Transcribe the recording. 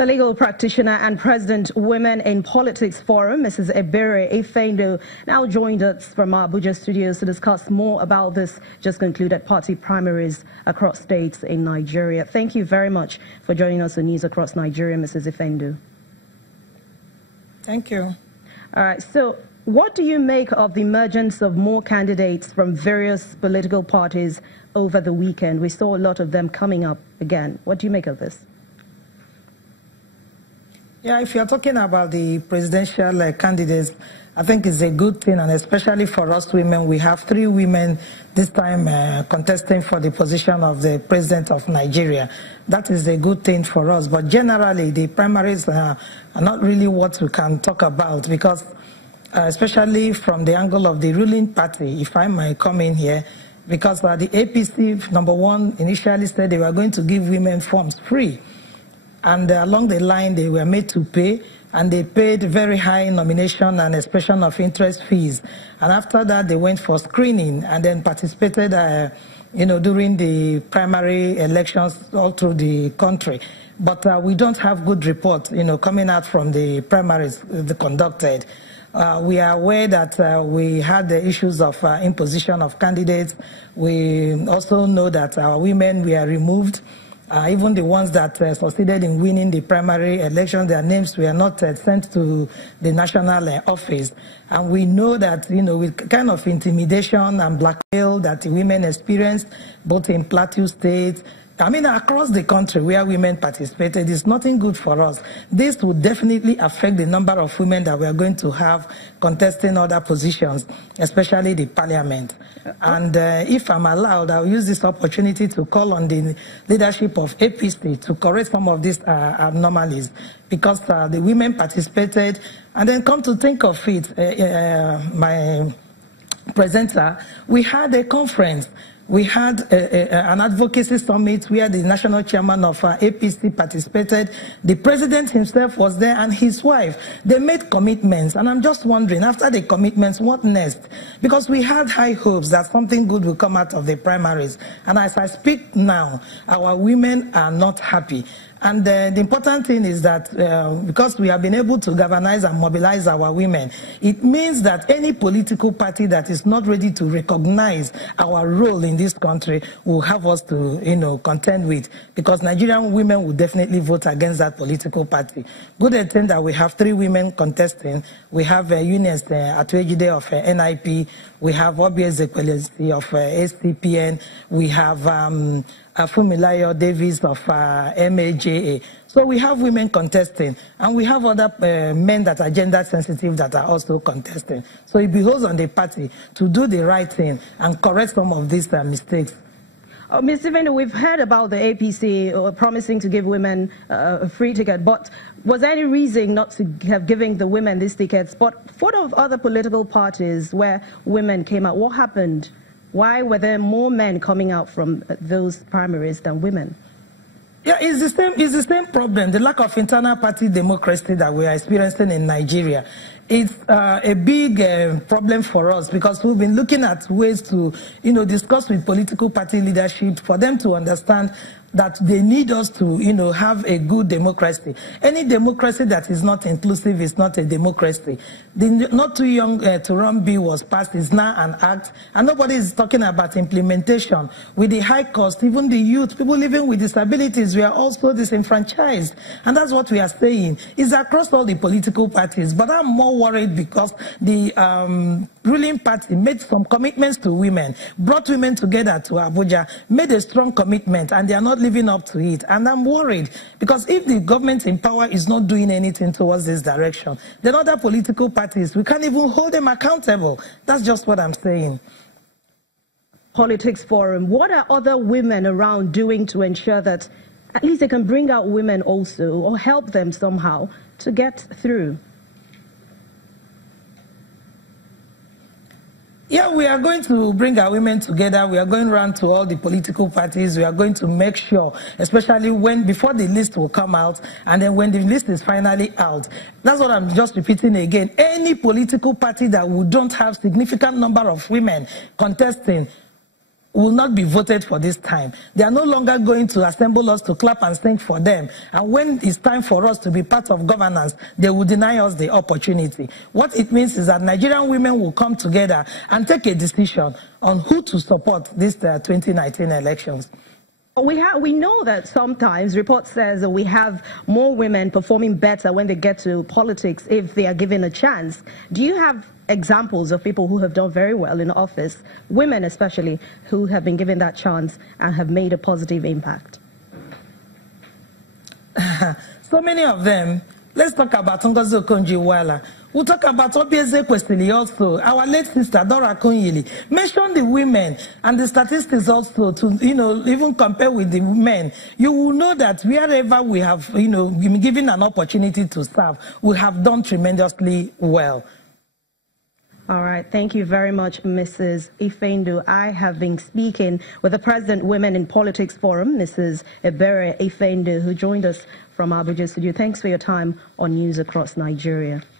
The legal practitioner and president Women in Politics Forum, Mrs. Ebere Ifeanyi, now joined us from our Abuja studios to discuss more about this just concluded party primaries across states in Nigeria. Thank you very much for joining us on News Across Nigeria, Mrs. Ifeanyi. Thank you. All right, so what do you make of the emergence of more candidates from various political parties over the weekend? We saw a lot of them coming up again. What do you make of this? Yeah, if you're talking about the presidential candidates, I think it's a good thing, and especially for us women. We have 3 women this time contesting for the position of the president of Nigeria. That is a good thing for us. But generally, the primaries are not really what we can talk about because, especially from the angle of the ruling party, if I might come in here, because the APC, number one, initially said they were going to give women forms free. And along the line, they were made to pay, and they paid very high nomination and expression of interest fees. And after that, they went for screening and then participated, during the primary elections all through the country. But we don't have good reports, coming out from the primaries conducted. We are aware that we had the issues of imposition of candidates. We also know that our women were removed. Even the ones that succeeded in winning the primary election, their names were not sent to the national office. And we know that, with kind of intimidation and blackmail that the women experienced, both in Plateau State, across the country where women participated, is nothing good for us. This would definitely affect the number of women that we are going to have contesting other positions, especially the parliament. And if I'm allowed, I'll use this opportunity to call on the leadership of APC to correct some of these anomalies, because the women participated, and then come to think of it, my presenter, we had a conference. We had an advocacy summit where the national chairman of APC participated. The president himself was there and his wife. They made commitments, and I'm just wondering, after the commitments, what next? Because we had high hopes that something good will come out of the primaries. And as I speak now, our women are not happy. And the important thing is that because we have been able to galvanize and mobilize our women, it means that any political party that is not ready to recognize our role in this country will have us to, contend with, because Nigerian women will definitely vote against that political party. Good thing that we have 3 women contesting. We have Eunice Atuejide of NIP. We have Obi Ezekwesili of STPN. We have Fumilayo Davis of MAJA. So we have women contesting, and we have other men that are gender sensitive that are also contesting. So it behoves on the party to do the right thing and correct some of these mistakes. Ms. Ifeanyi, we've heard about the APC promising to give women a free ticket, but was there any reason not to have given the women these tickets? But for the other political parties where women came out, what happened? Why were there more men coming out from those primaries than women? Yeah, it's the same problem, the lack of internal party democracy that we are experiencing in Nigeria. It's a big problem for us, because we've been looking at ways to, discuss with political party leadership for them to understand that they need us to, have a good democracy. Any democracy that is not inclusive is not a democracy. The Not Too Young to Run bill was passed, is now an act, and nobody is talking about implementation. With the high cost, even the youth, people living with disabilities, we are also disenfranchised. And that's what we are saying. It's across all the political parties. But I'm more worried because the ruling party made some commitments to women, brought women together to Abuja, made a strong commitment, and they are not living up to it. And I'm worried, because if the government in power is not doing anything towards this direction, then other political parties, we can't even hold them accountable. That's just what I'm saying. Politics Forum, what are other women around doing to ensure that at least they can bring out women also, or help them somehow to get through? Yeah, we are going to bring our women together. We are going around to all the political parties. We are going to make sure, especially before the list will come out, and then when the list is finally out. That's what I'm just repeating again. Any political party that don't have significant number of women contesting will not be voted for this time. They are no longer going to assemble us to clap and sing for them. And when it's time for us to be part of governance, they will deny us the opportunity. What it means is that Nigerian women will come together and take a decision on who to support these 2019 elections. We know that sometimes report says that we have more women performing better when they get to politics if they are given a chance. Do you have examples of people who have done very well in office, women especially, who have been given that chance and have made a positive impact? So many of them. Let's talk about Ngozi Okonjo-Iweala. We'll talk about Obieze Kwesili also. Our late sister, Dora Akunyili. Mention the women and the statistics also to, even compare with the men. You will know that wherever we have, been given an opportunity to serve, we have done tremendously well. All right. Thank you very much, Mrs. Ifeindu. I have been speaking with the President Women in Politics Forum, Mrs. Ebere Ifeindu, who joined us from Abuja Studio. Thanks for your time on News Across Nigeria.